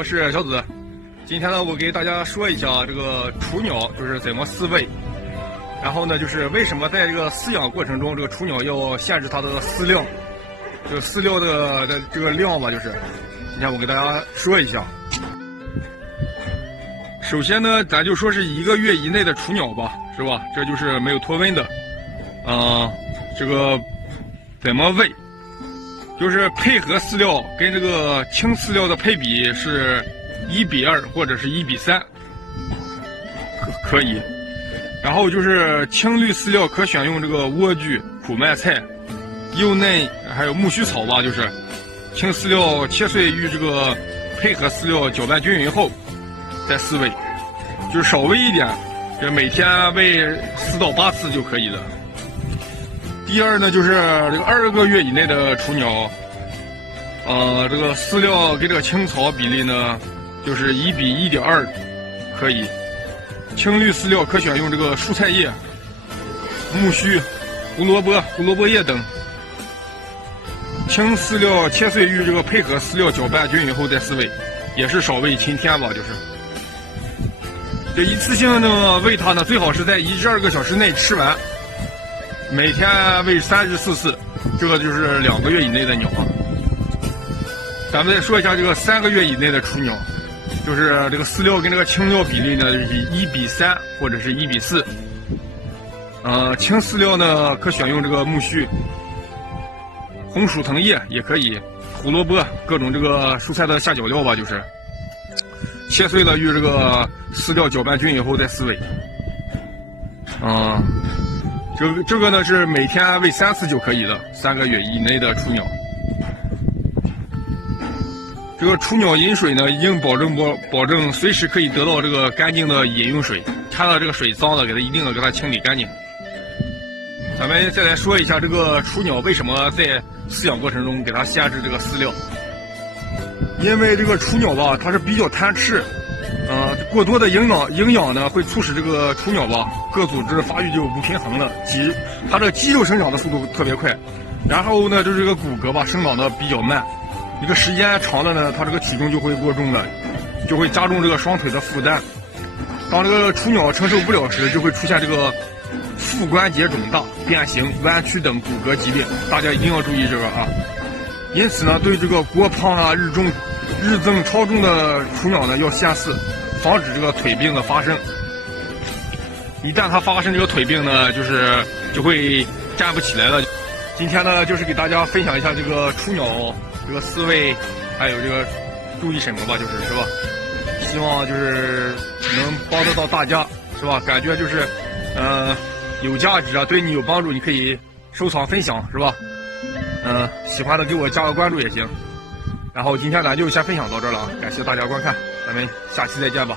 我是小子。今天呢，我给大家说一下这个雏鸟就是怎么饲喂，然后呢，就是为什么在这个饲养过程中，这个雏鸟要限制它的饲量，这个饲料的这个量吧，就是今天我给大家说一下。首先呢，咱就说是1个月以内的雏鸟吧，是吧？这就是没有脱温的。这个怎么喂？就是配合饲料跟这个轻饲料的配比是1:2或者是1:3，可以。然后就是青绿饲料可选用这个莴苣、苦麦菜、幼嫩还有苜蓿草吧，就是青饲料切碎与这个配合饲料搅拌均匀后再饲喂，就是少喂一点，这每天喂4到8次就可以了。第二呢，就是这个2个月以内的雏鸟，这个饲料跟这个青草比例呢，就是1:1.2，可以。青绿饲料可选用这个蔬菜叶、苜蓿、胡萝卜叶等。青饲料切碎与这个配合饲料搅拌均匀后再饲喂，也是少喂10天吧，就是。这一次性呢喂它呢，最好是在1至2个小时内吃完。每天喂3至4次，这个就是2个月以内的鸟啊。咱们再说一下这个3个月以内的雏鸟，就是这个饲料跟这个青料比例呢，就是1:3或者是1:4。青饲料呢可选用这个苜蓿、红薯藤叶也可以，胡萝卜各种这个蔬菜的下脚料吧，就是切碎了与这个饲料搅拌均匀后再饲喂。这个呢是每天喂3次就可以了，3个月以内的雏鸟。这个雏鸟饮水呢，一定保证随时可以得到这个干净的饮用水，看到这个水脏了，一定要给它清理干净。咱们再来说一下这个雏鸟为什么在饲养过程中给它限制这个饲料。因为这个雏鸟吧，它是比较贪吃。过多的营养呢，会促使这个雏鸟吧各组织发育就不平衡了，它这个肌肉生长的速度特别快，然后呢，就是这个骨骼吧生长的比较慢，一个时间长了呢，它这个体重就会过重了，就会加重这个双腿的负担。当这个雏鸟承受不了时，就会出现这个腹关节肿大、变形、弯曲等骨骼疾病，大家一定要注意这个啊。因此呢，对这个过胖啊、日增超重的雏鸟呢，要限饲，防止这个腿病的发生。一旦它发生这个腿病呢，就会站不起来了。今天呢，就是给大家分享一下这个雏鸟这个饲喂，还有这个注意什么吧，是吧？希望就是能帮得到大家，是吧？感觉就是有价值啊，对你有帮助，你可以收藏分享，是吧？喜欢的给我加个关注也行。然后今天咱就先分享到这儿了啊，感谢大家观看，咱们下期再见吧。